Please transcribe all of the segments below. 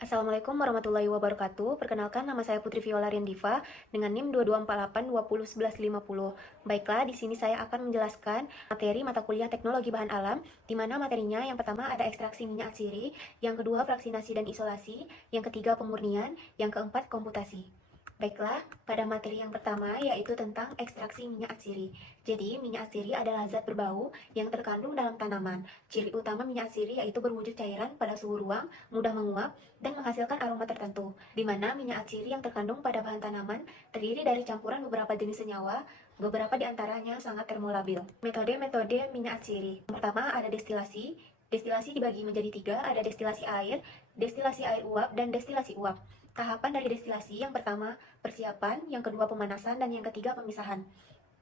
Assalamualaikum warahmatullahi wabarakatuh. Perkenalkan, nama saya Putri Viola Riandiva dengan NIM 2248201150. Baiklah, di sini saya akan menjelaskan materi mata kuliah Teknologi Bahan Alam, di mana materinya yang pertama ada ekstraksi minyak atsiri, yang kedua fraksinasi dan isolasi, yang ketiga pemurnian, yang keempat komputasi. Baiklah, pada materi yang pertama yaitu tentang ekstraksi minyak atsiri. Jadi, minyak atsiri adalah zat berbau yang terkandung dalam tanaman. Ciri utama minyak atsiri yaitu berwujud cairan pada suhu ruang, mudah menguap, dan menghasilkan aroma tertentu, di mana minyak atsiri yang terkandung pada bahan tanaman terdiri dari campuran beberapa jenis senyawa, beberapa di antaranya sangat termolabil. Metode-metode minyak atsiri. Yang pertama ada destilasi. Destilasi dibagi menjadi tiga, ada destilasi air uap, dan destilasi uap. Tahapan dari destilasi yang pertama persiapan, yang kedua pemanasan, dan yang ketiga pemisahan.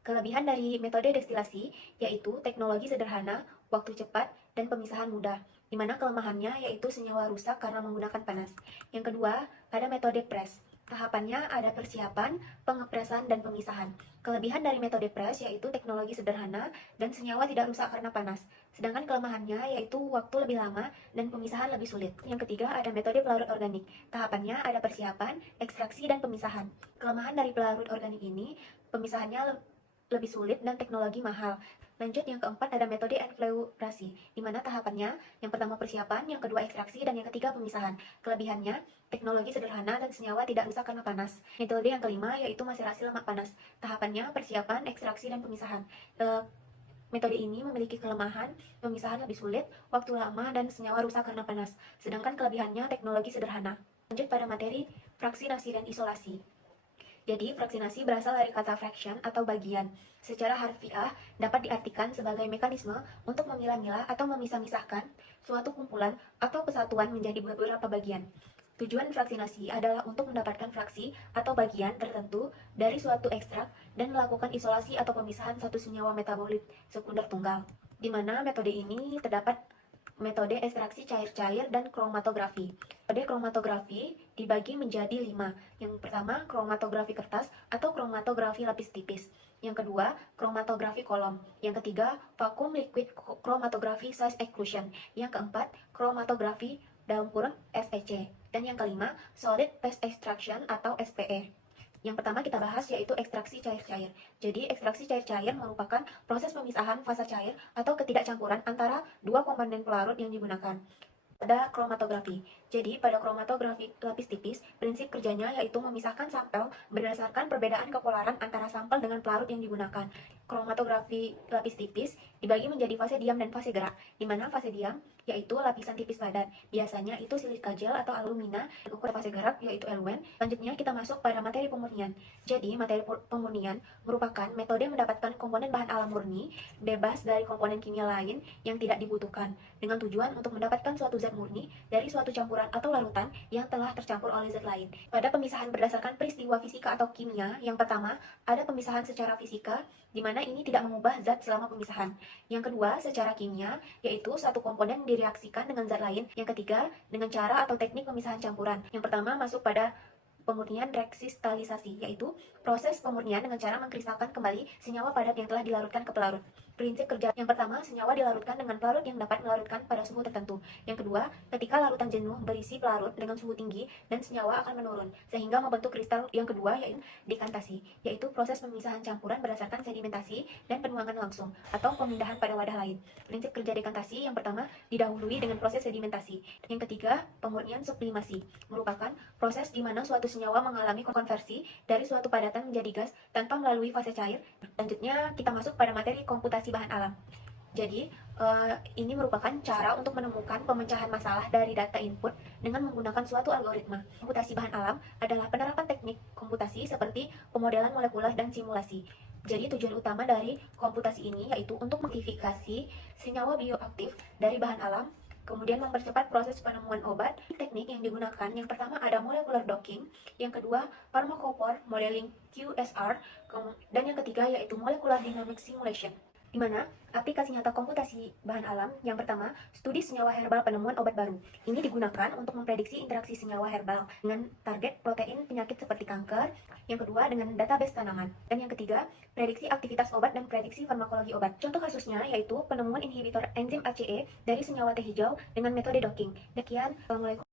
Kelebihan dari metode destilasi yaitu teknologi sederhana, waktu cepat, dan pemisahan mudah, di mana kelemahannya yaitu senyawa rusak karena menggunakan panas. Yang kedua, ada metode press. Tahapannya ada persiapan, pengepresan, dan pemisahan. Kelebihan dari metode press yaitu teknologi sederhana dan senyawa tidak rusak karena panas. Sedangkan kelemahannya yaitu waktu lebih lama dan pemisahan lebih sulit. Yang ketiga, ada metode pelarut organik. Tahapannya ada persiapan, ekstraksi, dan pemisahan. Kelemahan dari pelarut organik ini, pemisahannya lebih sulit dan teknologi mahal. Lanjut, yang keempat ada metode enfleurasi, di mana tahapannya yang pertama persiapan, yang kedua ekstraksi, dan yang ketiga pemisahan. Kelebihannya, teknologi sederhana dan senyawa tidak rusak karena panas. Metode yang kelima yaitu maserasi lemak panas. Tahapannya persiapan, ekstraksi, dan pemisahan. Metode ini memiliki kelemahan, pemisahan lebih sulit, waktu lama, dan senyawa rusak karena panas. Sedangkan kelebihannya teknologi sederhana. Lanjut pada materi fraksinasi dan isolasi. Jadi, fraksinasi berasal dari kata fraction atau bagian. Secara harfiah, dapat diartikan sebagai mekanisme untuk memilah-milah atau memisah-misahkan suatu kumpulan atau kesatuan menjadi beberapa bagian. Tujuan fraksinasi adalah untuk mendapatkan fraksi atau bagian tertentu dari suatu ekstrak dan melakukan isolasi atau pemisahan satu senyawa metabolit sekunder tunggal. Di mana metode ini terdapat metode ekstraksi cair-cair dan kromatografi. Metode kromatografi dibagi menjadi 5. Yang pertama, kromatografi kertas atau kromatografi lapis tipis. Yang kedua, kromatografi kolom. Yang ketiga, vacuum liquid chromatography size exclusion. Yang keempat, kromatografi dalam kurung SEC. Dan yang kelima, solid phase extraction atau SPE. Yang pertama kita bahas yaitu ekstraksi cair-cair. Jadi ekstraksi cair-cair merupakan proses pemisahan fasa cair atau ketidakcampuran antara dua komponen pelarut yang digunakan. Pada kromatografi. Jadi, pada kromatografi lapis tipis, prinsip kerjanya yaitu memisahkan sampel berdasarkan perbedaan kepolaran antara sampel dengan pelarut yang digunakan. Kromatografi lapis tipis dibagi menjadi fase diam dan fase gerak, di mana fase diam yaitu lapisan tipis padat. Biasanya itu silika gel atau alumina, dan ukuran fase gerak yaitu eluen. Selanjutnya kita masuk pada materi pemurnian. Jadi, materi pemurnian merupakan metode mendapatkan komponen bahan alam murni, bebas dari komponen kimia lain yang tidak dibutuhkan, dengan tujuan untuk mendapatkan suatu zat murni dari suatu campuran atau larutan yang telah tercampur oleh zat lain. Pada pemisahan berdasarkan peristiwa fisika atau kimia, yang pertama ada pemisahan secara fisika, di mana ini tidak mengubah zat selama pemisahan. Yang kedua, secara kimia, yaitu satu komponen direaksikan dengan zat lain. Yang ketiga, dengan cara atau teknik pemisahan campuran. Yang pertama masuk pada pemurnian rekristalisasi, yaitu proses pemurnian dengan cara mengkristalkan kembali senyawa padat yang telah dilarutkan ke pelarut. Prinsip kerja yang pertama, senyawa dilarutkan dengan pelarut yang dapat melarutkan pada suhu tertentu. Yang kedua, ketika larutan jenuh berisi pelarut dengan suhu tinggi dan senyawa akan menurun, sehingga membentuk kristal. Yang kedua yaitu dekantasi, yaitu proses pemisahan campuran berdasarkan sedimentasi dan penuangan langsung, atau pemindahan pada wadah lain. Prinsip kerja dekantasi yang pertama didahului dengan proses sedimentasi. Yang ketiga, pemurnian sublimasi, merupakan proses di mana suatu senyawa mengalami konversi dari suatu padatan menjadi gas tanpa melalui fase cair. Selanjutnya kita masuk pada materi komputasi bahan alam. Jadi, ini merupakan cara untuk menemukan pemecahan masalah dari data input dengan menggunakan suatu algoritma. Komputasi bahan alam adalah penerapan teknik komputasi seperti pemodelan molekuler dan simulasi. Jadi, tujuan utama dari komputasi ini yaitu untuk mengidentifikasi senyawa bioaktif dari bahan alam, kemudian mempercepat proses penemuan obat. Teknik yang digunakan yang pertama ada molecular docking, yang kedua pharmacophore modeling QSR, dan yang ketiga yaitu molecular dynamic simulation. Di mana aplikasi nyata komputasi bahan alam yang pertama, studi senyawa herbal penemuan obat baru. Ini digunakan untuk memprediksi interaksi senyawa herbal dengan target protein penyakit seperti kanker. Yang kedua, dengan database tanaman. Dan yang ketiga, prediksi aktivitas obat dan prediksi farmakologi obat. Contoh kasusnya yaitu penemuan inhibitor enzim ACE dari senyawa teh hijau dengan metode docking. Demikian, Assalamualaikum.